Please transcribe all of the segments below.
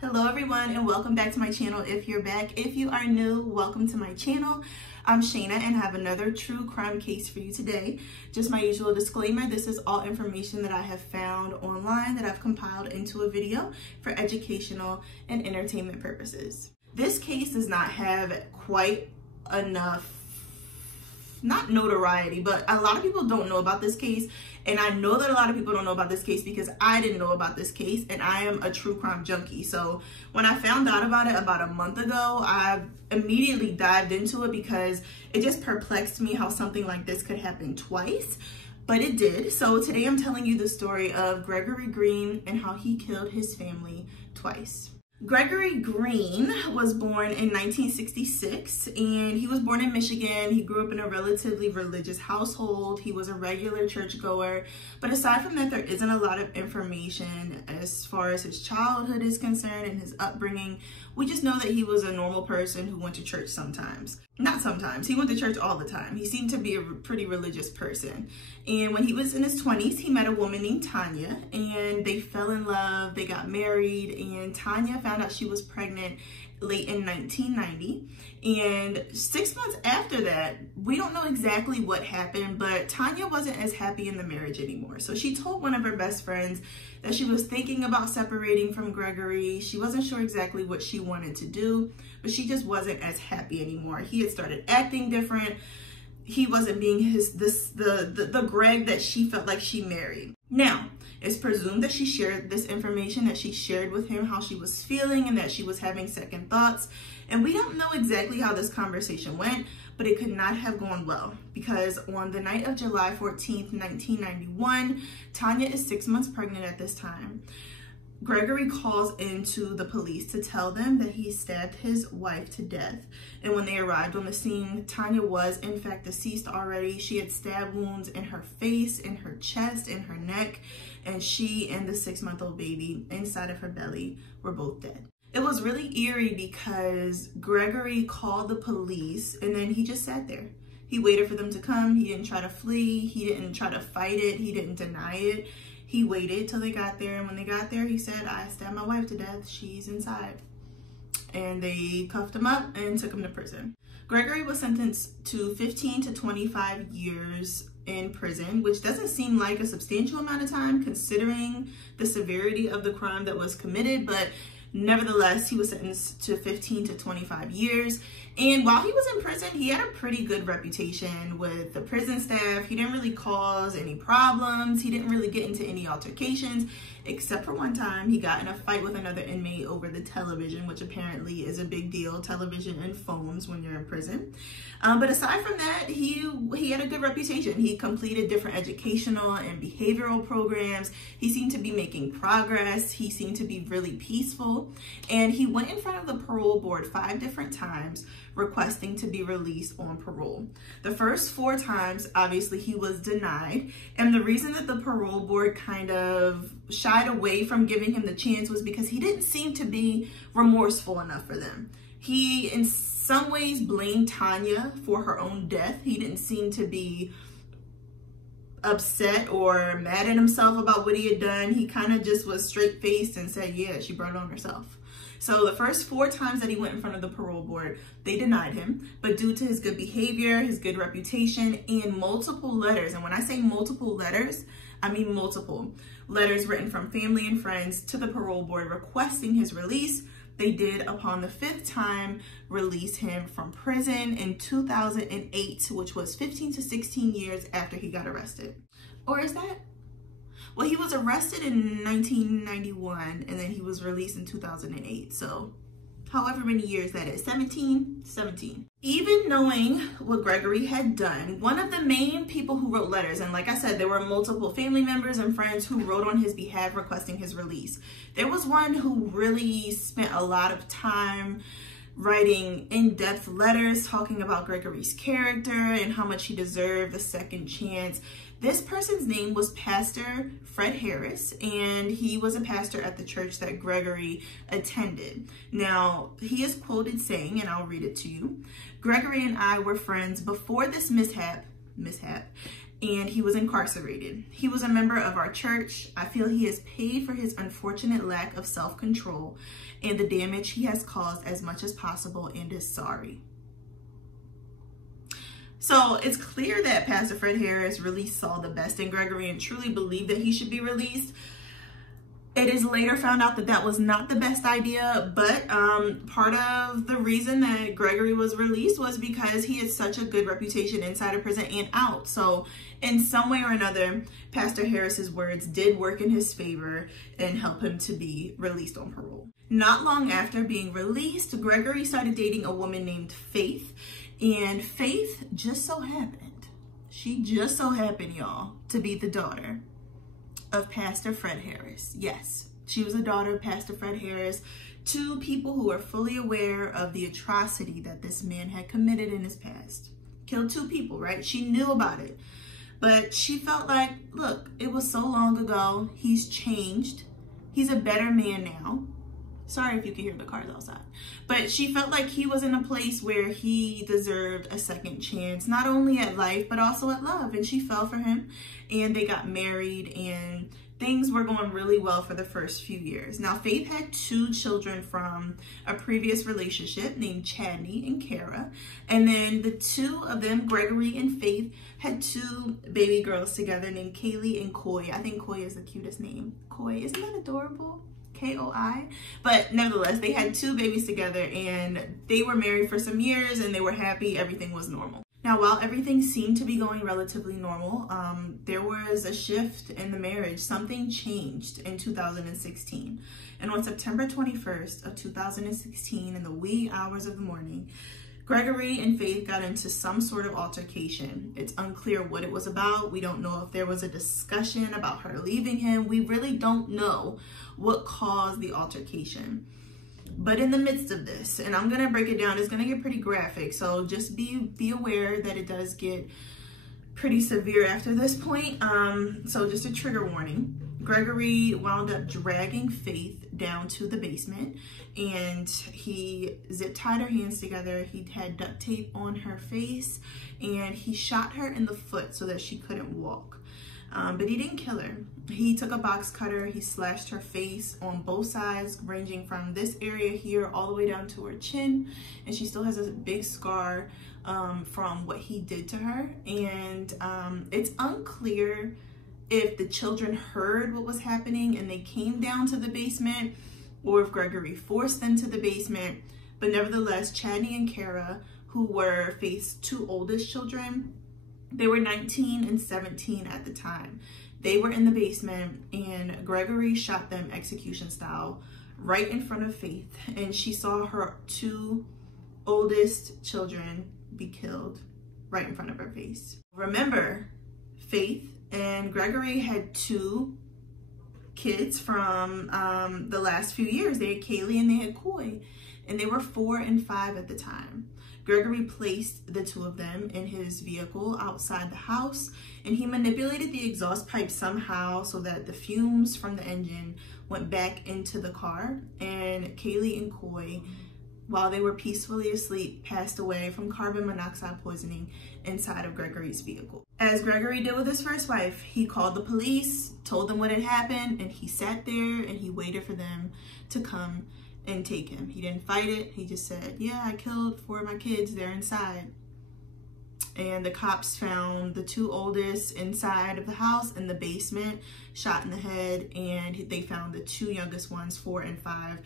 Hello everyone and welcome back to my channel. If you're back, if you are new, welcome to my channel. I'm Shayna and have another true crime case for you today. Just my usual disclaimer, this is all information that I have found online that I've compiled into a video for educational and entertainment purposes. This case does not have quite enough, not notoriety, but a lot of people don't know about this case. And I know that a lot of people don't know about this case because I didn't know about this case and I am a true crime junkie. So when I found out about it about a month ago, I immediately dived into it because it just perplexed me how something like this could happen twice, but it did. So today I'm telling you the story of Gregory Green and how he killed his family twice. Gregory Green was born in 1966 and he was born in Michigan. He grew up in a relatively religious household. He was a regular churchgoer, but aside from that, there isn't a lot of information as far as his childhood is concerned and his upbringing. We just know that he was a normal person who went to church sometimes. Not sometimes, he went to church all the time. He seemed to be a pretty religious person. And when he was in his 20s, he met a woman named Tanya and they fell in love, they got married, and Tanya found out she was pregnant late in 1990. And 6 months after that, we don't know exactly what happened, but Tanya wasn't as happy in the marriage anymore. So she told one of her best friends that she was thinking about separating from Gregory. She wasn't sure exactly what she wanted to do, but she just wasn't as happy anymore. He had started acting different. He wasn't being the Greg that she felt like she married. Now, it's presumed that she shared this information, that she shared with him how she was feeling and that she was having second thoughts. And we don't know exactly how this conversation went, but it could not have gone well because on the night of July 14th, 1991, Tanya is 6 months pregnant at this time. Gregory calls into the police to tell them that he stabbed his wife to death. And when they arrived on the scene, Tanya was in fact deceased already. She had stab wounds in her face, in her chest, in her neck, and she and the 6-month-old baby inside of her belly were both dead. It was really eerie because Gregory called the police and then he just sat there. He waited for them to come. He didn't try to flee. He didn't try to fight it. He didn't deny it. He waited till they got there, and when they got there, he said, "I stabbed my wife to death. She's inside." And they cuffed him up and took him to prison. Gregory was sentenced to 15 to 25 years in prison, which doesn't seem like a substantial amount of time considering the severity of the crime that was committed, but nevertheless, he was sentenced to 15 to 25 years. And while he was in prison, he had a pretty good reputation with the prison staff. He didn't really cause any problems. He didn't really get into any altercations, except for one time he got in a fight with another inmate over the television, which apparently is a big deal, television and phones when you're in prison. But aside from that, he had a good reputation. He completed different educational and behavioral programs. He seemed to be making progress. He seemed to be really peaceful. And he went in front of the parole board 5 different times requesting to be released on parole. The first 4 times, obviously, he was denied. And the reason that the parole board kind of shied away from giving him the chance was because he didn't seem to be remorseful enough for them. He, in some ways, blamed Tanya for her own death. He didn't seem to be upset or mad at himself about what he had done. He kind of just was straight-faced and said, yeah, she brought it on herself. So the first 4 times that he went in front of the parole board, they denied him. But due to his good behavior, his good reputation, and multiple letters, and when I say multiple letters, I mean multiple letters written from family and friends to the parole board requesting his release, they did, upon the 5th time, release him from prison in 2008, which was 15 to 16 years after he got arrested. Or is that? Well, he was arrested in 1991 and then he was released in 2008. So however many years that is, 17. Even knowing what Gregory had done, one of the main people who wrote letters, and like I said, there were multiple family members and friends who wrote on his behalf requesting his release. There was one who really spent a lot of time writing in-depth letters talking about Gregory's character and how much he deserved a second chance. This person's name was Pastor Fred Harris, and he was a pastor at the church that Gregory attended. Now, he is quoted saying, and I'll read it to you, "Gregory and I were friends before this mishap, and he was incarcerated. He was a member of our church. I feel he has paid for his unfortunate lack of self-control and the damage he has caused as much as possible and is sorry. So it's clear that Pastor Fred Harris really saw the best in Gregory and truly believed that he should be released. It is later found out that that was not the best idea, but part of the reason that Gregory was released was because he had such a good reputation inside of prison and out. So in some way or another, Pastor Harris's words did work in his favor and help him to be released on parole. Not long after being released, Gregory started dating a woman named Faith. And Faith just so happened, y'all, to be the daughter of Pastor Fred Harris. Yes, she was a daughter of Pastor Fred Harris. Two people who are fully aware of the atrocity that this man had committed in his past. Killed two people, right? She knew about it. But she felt like, look, it was so long ago. He's changed. He's a better man now. Sorry if you can hear the cars outside. But she felt like he was in a place where he deserved a second chance, not only at life, but also at love. And she fell for him, and they got married, and things were going really well for the first few years. Now, Faith had two children from a previous relationship named Chadney and Kara. And then the two of them, Gregory and Faith, had two baby girls together named Kaylee and Coy. I think Coy is the cutest name. Coy, isn't that adorable? K-O-I. But nevertheless, they had two babies together, and they were married for some years, and they were happy. Everything was normal. Now, while everything seemed to be going relatively normal, there was a shift in the marriage. Something changed in 2016. And on September 21st of 2016, in the wee hours of the morning, Gregory and Faith got into some sort of altercation. It's unclear what it was about. We don't know if there was a discussion about her leaving him. We really don't know what caused the altercation. But in the midst of this, and I'm going to break it down, it's going to get pretty graphic. So just be aware that it does get pretty severe after this point. So just a trigger warning. Gregory wound up dragging Faith down to the basement, and he zip tied her hands together. He had duct tape on her face, and he shot her in the foot so that she couldn't walk. But he didn't kill her. He took a box cutter, he slashed her face on both sides, ranging from this area here all the way down to her chin, and she still has a big scar from what he did to her. And it's unclear if the children heard what was happening and they came down to the basement, or if Gregory forced them to the basement. But nevertheless, Chadney and Kara, who were Faith's two oldest children, they were 19 and 17 at the time. They were in the basement, and Gregory shot them execution style right in front of Faith, and she saw her two oldest children be killed right in front of her face. Remember, Faith and Gregory had two kids from the last few years. They had Kaylee and they had Coy, and they were 4 and 5 at the time. Gregory placed the two of them in his vehicle outside the house, and he manipulated the exhaust pipe somehow so that the fumes from the engine went back into the car, and Kaylee and Coy, while they were peacefully asleep, passed away from carbon monoxide poisoning inside of Gregory's vehicle. As Gregory did with his first wife, he called the police, told them what had happened, and he sat there and he waited for them to come and take him. He didn't fight it. He just said, yeah, I killed 4 of my kids. They're inside. And the cops found the two oldest inside of the house in the basement, shot in the head, and they found the two youngest ones, 4 and 5,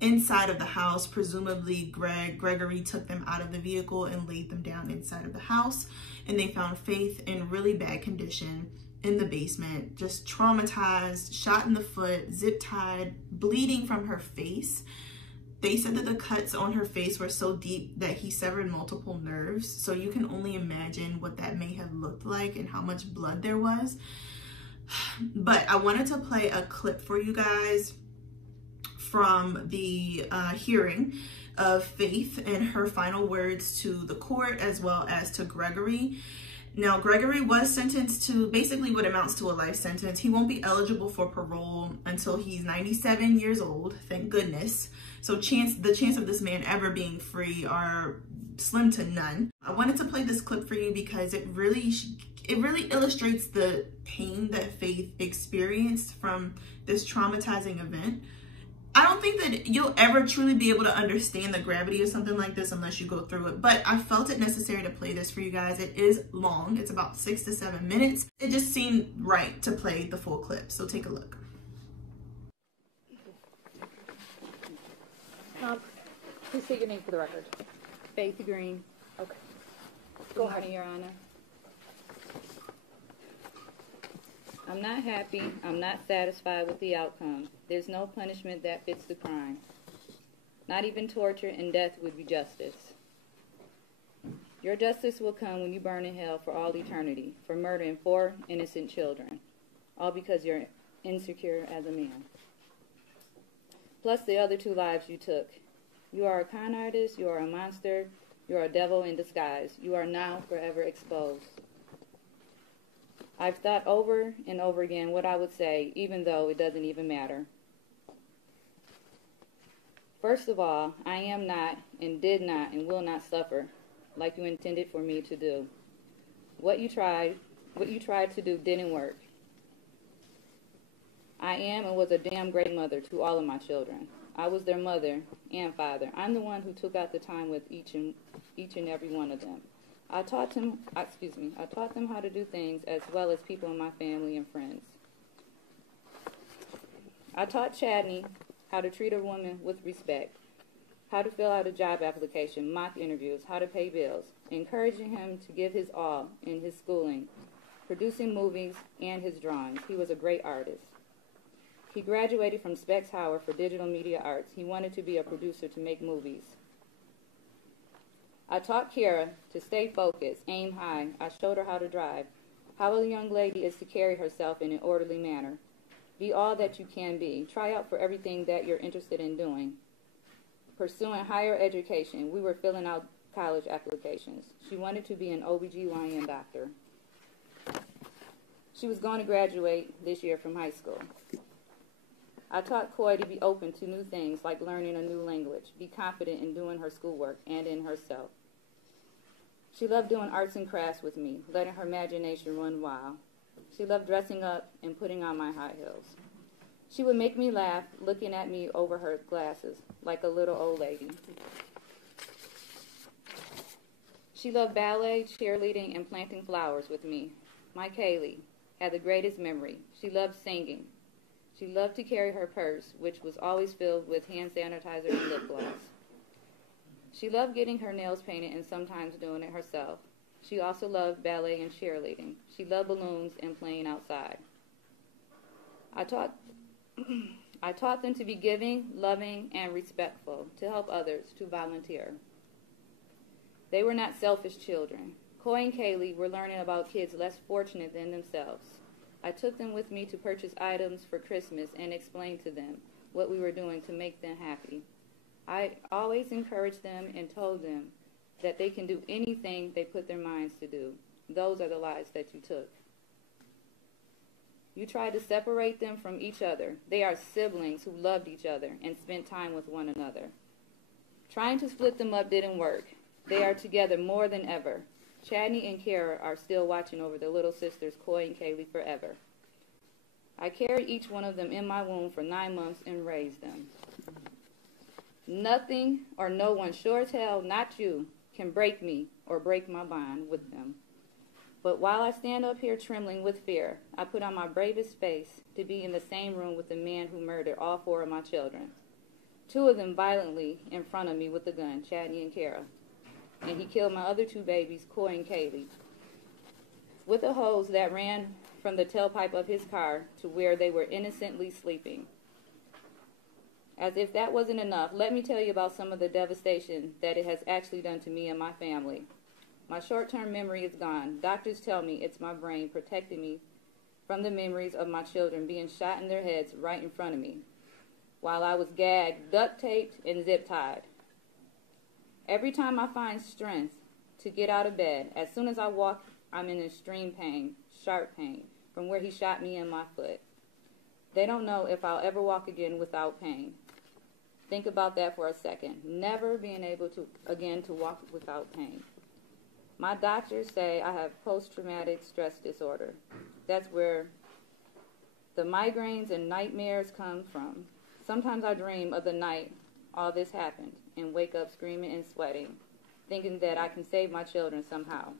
inside of the house. Presumably Gregory took them out of the vehicle and laid them down inside of the house, and they found Faith in really bad condition in the basement, just traumatized, shot in the foot, zip tied, bleeding from her face. They said that the cuts on her face were so deep that he severed multiple nerves, so you can only imagine what that may have looked like and how much blood there was. But I wanted to play a clip for you guys from the hearing of Faith and her final words to the court as well as to Gregory. Now, Gregory was sentenced to basically what amounts to a life sentence. He won't be eligible for parole until he's 97 years old, thank goodness. So the chance of this man ever being free are slim to none. I wanted to play this clip for you because it really illustrates the pain that Faith experienced from this traumatizing event. I don't think that you'll ever truly be able to understand the gravity of something like this unless you go through it, but I felt it necessary to play this for you guys. It is long. It's about 6 to 7 minutes. It just seemed right to play the full clip, so take a look. Please state your name for the record. Faith Green. Okay. Go ahead, Your Honor. I'm not happy. I'm not satisfied with the outcome. There's no punishment that fits the crime. Not even torture and death would be justice. Your justice will come when you burn in hell for all eternity for murdering 4 innocent children, all because you're insecure as a man. Plus the other 2 lives you took. You are a con artist, you are a monster, you are a devil in disguise. You are now forever exposed. I've thought over and over again what I would say, even though it doesn't even matter. First of all, I am not and did not and will not suffer like you intended for me to do. What you tried to do didn't work. I am and was a damn great mother to all of my children. I was their mother and father. I'm the one who took out the time with each and every one of them. I taught them how to do things as well as people in my family and friends. I taught Chadney how to treat a woman with respect, how to fill out a job application, mock interviews, how to pay bills, encouraging him to give his all in his schooling, producing movies, and his drawings. He was a great artist. He graduated from Specs Howard for digital media arts. He wanted to be a producer to make movies. I taught Kara to stay focused, aim high. I showed her how to drive, how a young lady is to carry herself in an orderly manner. Be all that you can be. Try out for everything that you're interested in doing. Pursuing higher education. We were filling out college applications. She wanted to be an OBGYN doctor. She was going to graduate this year from high school. I taught Coy to be open to new things like learning a new language, be confident in doing her schoolwork and in herself. She loved doing arts and crafts with me, letting her imagination run wild. She loved dressing up and putting on my high heels. She would make me laugh, looking at me over her glasses, like a little old lady. She loved ballet, cheerleading, and planting flowers with me. My Kaylee had the greatest memory. She loved singing. She loved to carry her purse, which was always filled with hand sanitizer and lip gloss. She loved getting her nails painted and sometimes doing it herself. She also loved ballet and cheerleading. She loved balloons and playing outside. I taught them to be giving, loving, and respectful, to help others, to volunteer. They were not selfish children. Coy and Kaylee were learning about kids less fortunate than themselves. I took them with me to purchase items for Christmas and explained to them what we were doing to make them happy. I always encouraged them and told them that they can do anything they put their minds to do. Those are the lives that you took. You tried to separate them from each other. They are siblings who loved each other and spent time with one another. Trying to split them up didn't work. They are together more than ever. Chadney and Kara are still watching over their little sisters, Coy and Kaylee, forever. I carried each one of them in my womb for 9 months and raised them. Nothing or no one, sure as hell, not you, can break me or break my bond with them. But while I stand up here trembling with fear, I put on my bravest face to be in the same room with the man who murdered all 4 of my children. 2 of them violently in front of me with a gun, Chadney and Kara. And he killed my other 2 babies, Coy and Kaylee, with a hose that ran from the tailpipe of his car to where they were innocently sleeping. As if that wasn't enough, let me tell you about some of the devastation that it has actually done to me and my family. My short-term memory is gone. Doctors tell me it's my brain protecting me from the memories of my children being shot in their heads right in front of me, while I was gagged, duct-taped, and zip-tied. Every time I find strength to get out of bed, as soon as I walk, I'm in extreme pain, sharp pain, from where he shot me in my foot. They don't know if I'll ever walk again without pain. Think about that for a second. Never being able to, again, to walk without pain. My doctors say I have post-traumatic stress disorder. That's where the migraines and nightmares come from. Sometimes I dream of the night all this happened and wake up screaming and sweating, thinking that I can save my children somehow.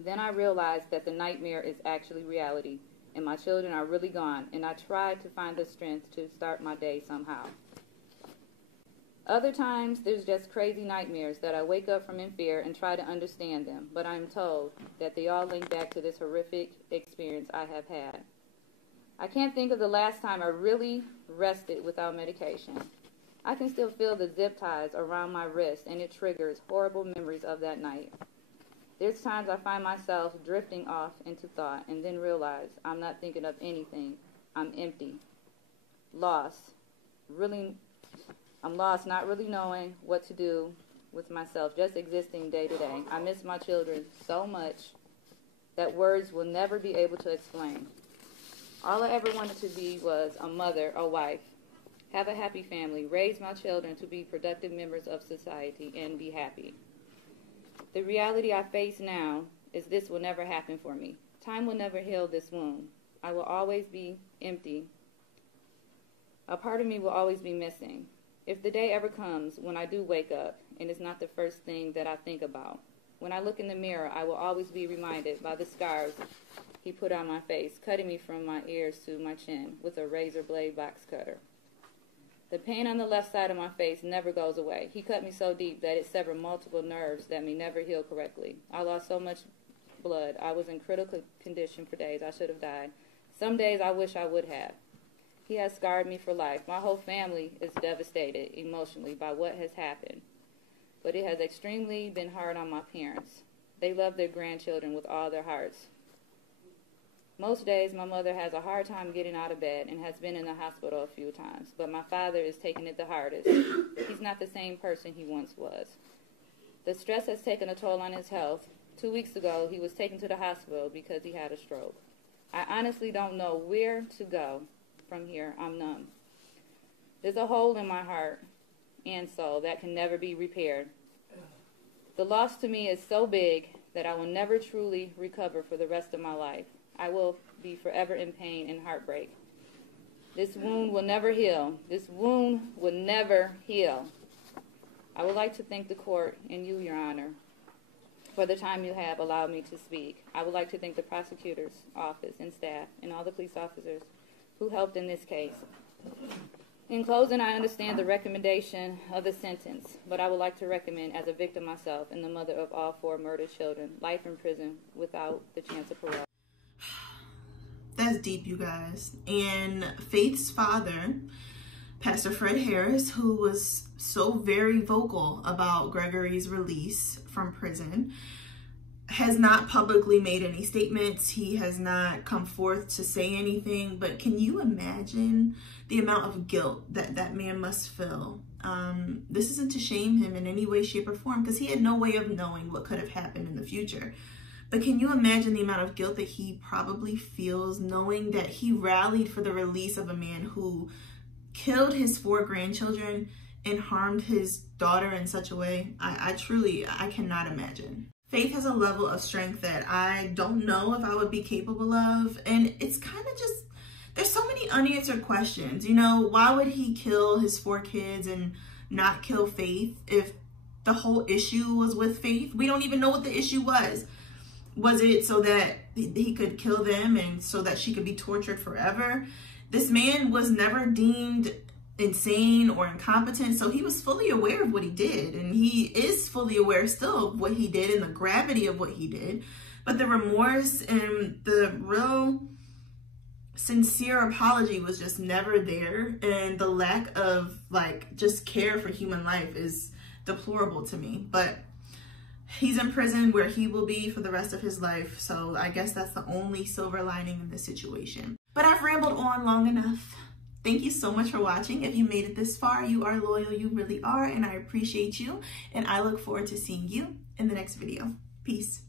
Then I realize that the nightmare is actually reality, and my children are really gone, and I try to find the strength to start my day somehow. Other times, there's just crazy nightmares that I wake up from in fear and try to understand them, but I'm told that they all link back to this horrific experience I have had. I can't think of the last time I really rested without medication. I can still feel the zip ties around my wrist, and it triggers horrible memories of that night. There's times I find myself drifting off into thought and then realize I'm not thinking of anything. I'm empty. Lost. I'm lost, not really knowing what to do with myself, just existing day to day. I miss my children so much that words will never be able to explain. All I ever wanted to be was a mother, a wife, have a happy family, raise my children to be productive members of society, and be happy. The reality I face now is this will never happen for me. Time will never heal this wound. I will always be empty. A part of me will always be missing. If the day ever comes when I do wake up, and it's not the first thing that I think about, when I look in the mirror, I will always be reminded by the scars he put on my face, cutting me from my ears to my chin with a razor blade box cutter. The pain on the left side of my face never goes away. He cut me so deep that it severed multiple nerves that may never heal correctly. I lost so much blood. I was in critical condition for days. I should have died. Some days I wish I would have. He has scarred me for life. My whole family is devastated emotionally by what has happened. But it has extremely been hard on my parents. They love their grandchildren with all their hearts. Most days, my mother has a hard time getting out of bed and has been in the hospital a few times, but my father is taking it the hardest. He's not the same person he once was. The stress has taken a toll on his health. 2 weeks ago, he was taken to the hospital because he had a stroke. I honestly don't know where to go from here. I'm numb. There's a hole in my heart and soul that can never be repaired. The loss to me is so big that I will never truly recover for the rest of my life. I will be forever in pain and heartbreak. This wound will never heal. This wound will never heal. I would like to thank the court and you, Your Honor, for the time you have allowed me to speak. I would like to thank the prosecutor's office and staff and all the police officers who helped in this case. In closing, I understand the recommendation of the sentence, but I would like to recommend, as a victim myself and the mother of all 4 murdered children, life in prison without the chance of parole. That's deep, you guys. And Faith's father, Pastor Fred Harris, who was so very vocal about Gregory's release from prison, has not publicly made any statements. He has not come forth to say anything, but can you imagine the amount of guilt that that man must feel? This isn't to shame him in any way, shape, or form, because he had no way of knowing what could have happened in the future. But can you imagine the amount of guilt that he probably feels knowing that he rallied for the release of a man who killed his 4 grandchildren and harmed his daughter in such a way? I cannot imagine. Faith has a level of strength that I don't know if I would be capable of. And it's kind of just, there's so many unanswered questions. You know, why would he kill his 4 kids and not kill Faith if the whole issue was with Faith? We don't even know what the issue was. Was it so that he could kill them and so that she could be tortured forever? This man was never deemed insane or incompetent, so he was fully aware of what he did, and he is fully aware still of what he did and the gravity of what he did. But the remorse and the real sincere apology was just never there, and the lack of just care for human life is deplorable to me. But he's in prison where he will be for the rest of his life, so I guess that's the only silver lining in this situation. But I've rambled on long enough. Thank you so much for watching. If you made it this far, you are loyal, you really are, and I appreciate you. And I look forward to seeing you in the next video. Peace.